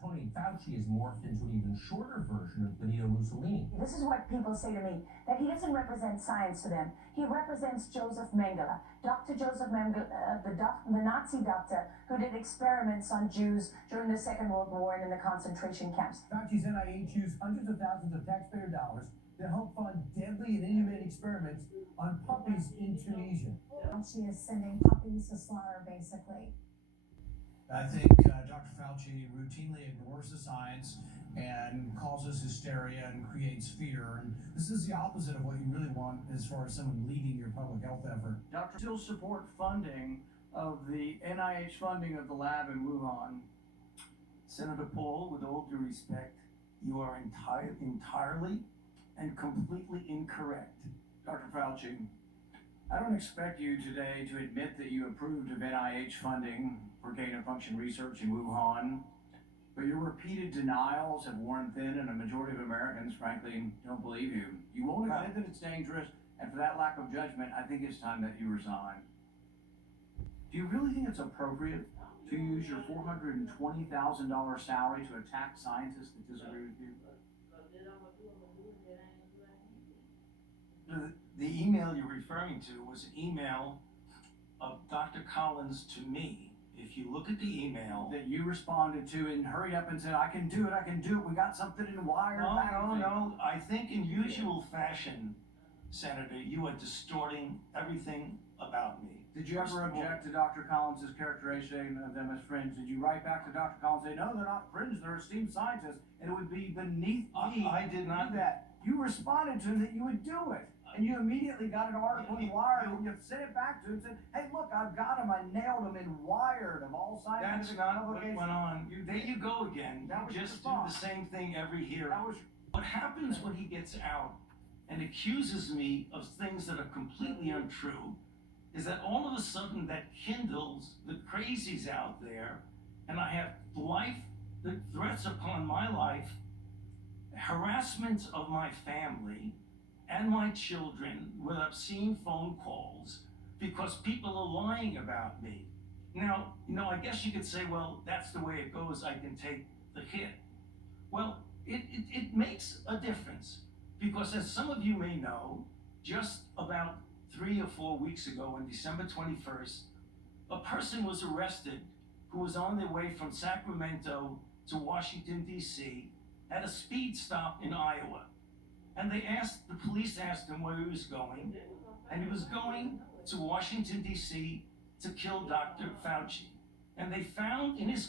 Tony, Fauci has morphed into an even shorter version of Benito Mussolini. This is what people say to me, that he doesn't represent science to them. He represents Joseph Mengele, Dr. Joseph Mengele, the Nazi doctor who did experiments on Jews during the Second World War and in the concentration camps. Fauci's NIH used hundreds of thousands of taxpayer dollars to help fund deadly and inhumane experiments on puppies in Tunisia. Fauci is sending puppies to slaughter, basically. I think Dr. Fauci routinely ignores the science and causes hysteria and creates fear. And this is the opposite of what you really want as far as someone leading your public health effort. Doctors still support funding of the NIH funding of the lab in Wuhan. Senator Paul, with all due respect, you are entirely and completely incorrect. Dr. Fauci, I don't expect you today to admit that you approved of NIH funding for gain-of-function research in Wuhan, but your repeated denials have worn thin, and a majority of Americans, frankly, don't believe you. You won't admit that it's dangerous, and for that lack of judgment, I think it's time that you resign. Do you really think it's appropriate to use your $420,000 salary to attack scientists that disagree with you? The email you're referring to was an email of Dr. Collins to me. If you look at the email That you responded to and hurried up and said, I can do it, we got something in wire. No. I think in usual fashion, Senator, you are distorting everything about me. Did you ever object to Dr. Collins' characterization of them as fringe? Did you write back to Dr. Collins and say, no, they're not fringe, they're esteemed scientists, and it would be beneath me I did not to do that? You responded to him that you would do it. And you immediately got an article in Wired and you sent it back to him and said, hey, look, I've got him. I nailed him in Wired of all That's scientific not what publications. went on. There you go again. That was You your just do response. the same thing every hearing. That was What happens when he gets out and accuses me of things that are completely untrue is that all of a sudden that kindles the crazies out there, and I have the threats upon my life, harassment of my family and my children with obscene phone calls because people are lying about me. Now, I guess you could say, well, that's the way it goes, I can take the hit. Well, it makes a difference because, as some of you may know, just about 3 or 4 weeks ago on December 21st, a person was arrested who was on their way from Sacramento to Washington, D.C. at a speed stop in Iowa. And the police asked him where he was going, and he was going to Washington, D.C. to kill Dr. Fauci. And they found in his